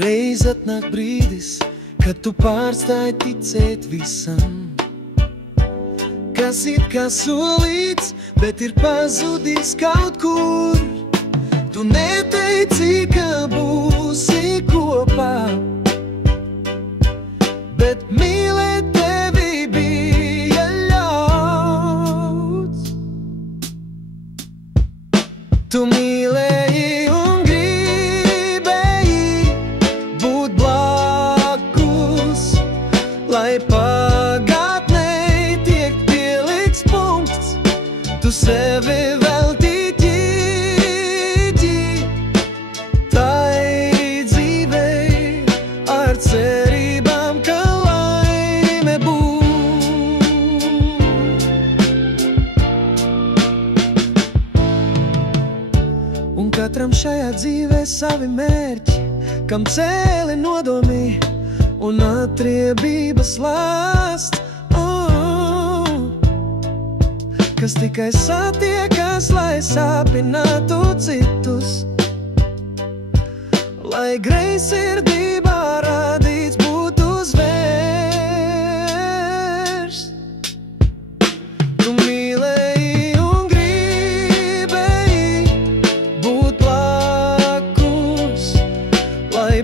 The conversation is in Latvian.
Reiz atnāk brīdis, kad tu pārstāji ticēt visam, kas it kā solīts, bet ir pazudis kaut kur. Tu neteici, ka būsi kopā, bet mīlēt tevi bija ļauts. Tu mīlēji un gribēji būt blakus, lai pagātnei tiek pielikts punkts. Tu sevi veltīji tai dzīvei ar cerībām, ka laime būs. Un katram šajā dzīvē savi mērķi, kam cēli nodomi un atriebības lāsts, kas tikai satiekas, lai sāpinātu citus, lai greizsirdībā radīts būtu zvērs. Tu mīlēji un gribēji būt blakus, lai